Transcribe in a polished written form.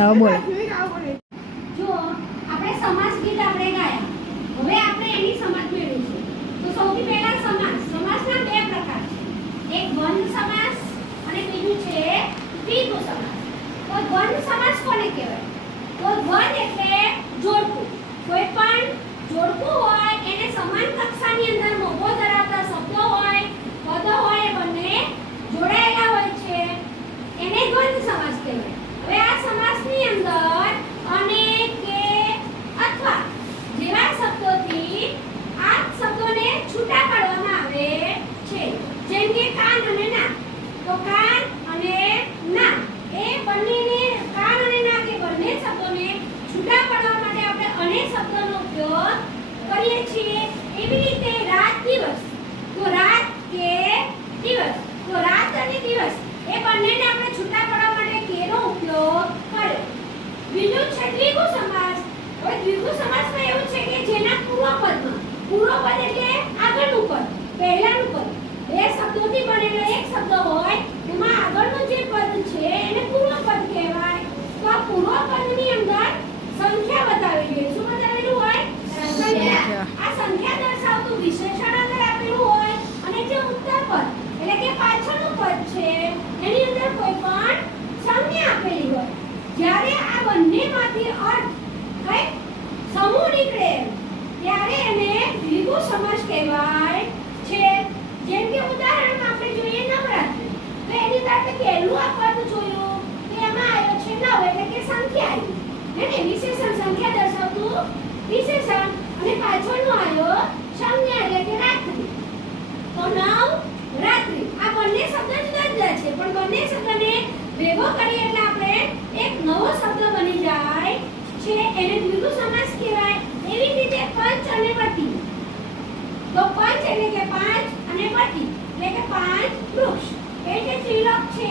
હા બોલો. જો આપણે સમાસ ગીત આપણે ગાયા, હવે આપણે એની સમજ મેળવીશું. તો સૌથી પહેલા સમાસના બે પ્રકાર છે, એક દ્વંદ્વ સમાસ અને બીજું છે દ્વિગુ સમાસ. તો દ્વંદ્વ સમાસ કોને કહેવાય? તો દ્વંદ્વ એટલે જોડકું. કોઈ પણ જોડકું હોય એને સમાન કક્ષાની અંદર મોભો ધરાવતા શબ્દો હોય, પદો હોય, એ બંને જોડાયેલા હોય છે, એને દ્વંદ્વ સમાસ કહેવાય. હવે આ સમાસની અંદર અને, કે, અથવા જેવા શબ્દોથી આ શબ્દોને છૂટા પાડવામાં આવે છે. જેમ કે કાન અને નાક. તો કાન અને નાક એ બંનેને, કાન અને નાક એ બંને શબ્દોને છૂટા પાડવા માટે આપણે અને શબ્દનો ઉપયોગ કરીએ છીએ. એવી રીતે રાત દિવસ. તો રાત કે દિવસ. તો રાત અને દિવસ એ બંનેને આપણે છૂટા પાડવા માટે કેનો ઉપયોગ કર્યો. બીજું છે દ્વિગુ સમાસ. હવે દ્વિગુ સમાસમાં એવું છે કે જેના પૂર્વપદમાં, પૂર્વપદ એટલે આગળનું પદ, પહેલાનું પદ, બે શબ્દોથી બનેલો એક શબ્દ હોય એમાં આગળનું જે પદ છે એને પૂર્વપદ કહેવાય. તો આ પૂર્વપદની અંદર સંખ્યા બતાવેલી હોય. શું બતાવેલું હોય? સંખ્યા. આ સંખ્યા દર્શાવતું વિશેષણ અંદર આપેલું હોય અને જે ઉત્તરપદ એટલે કે પાછળનું પદ છે એની અંદર કોઈ પણ સંજ્ઞા આપેલી હોય. જ્યારે આ બંનેમાંથી અર્થ કઈ સમૂહ નીકળે ત્યારે એને દ્વિગુ સમાસ કહેવાય છે. જેમ કે ઉદાહરણમાં આપણે જોઈએ નવરાત્રિ. તો એની સાથે પહેલું આ પદ જોયું તો એમાં આવ્યો છે 9 એટલે કે સંખ્યા આવી. એને વિશેષણ, સંખ્યા દર્શાવતું વિશેષણ, અને પાછળનું આવ્યો સંજ્ઞા એટલે કે રાત્રિ. તો નવરાત્રિ આ બંને શબ્દ જુદા જુદા છે પણ બંને શબ્દને ભેગો કરીએ એટલે આપણે એક નવો શબ્દ બની જાય છે, એને દ્વિગુ સમાસ કહેવાય. એવી રીતે પંચ અને પતિ. તો પંચ એટલે કે પાંચ અને પતિ એટલે કે પાંચ વૃક્ષ. એટલે ત્રિલોક છે,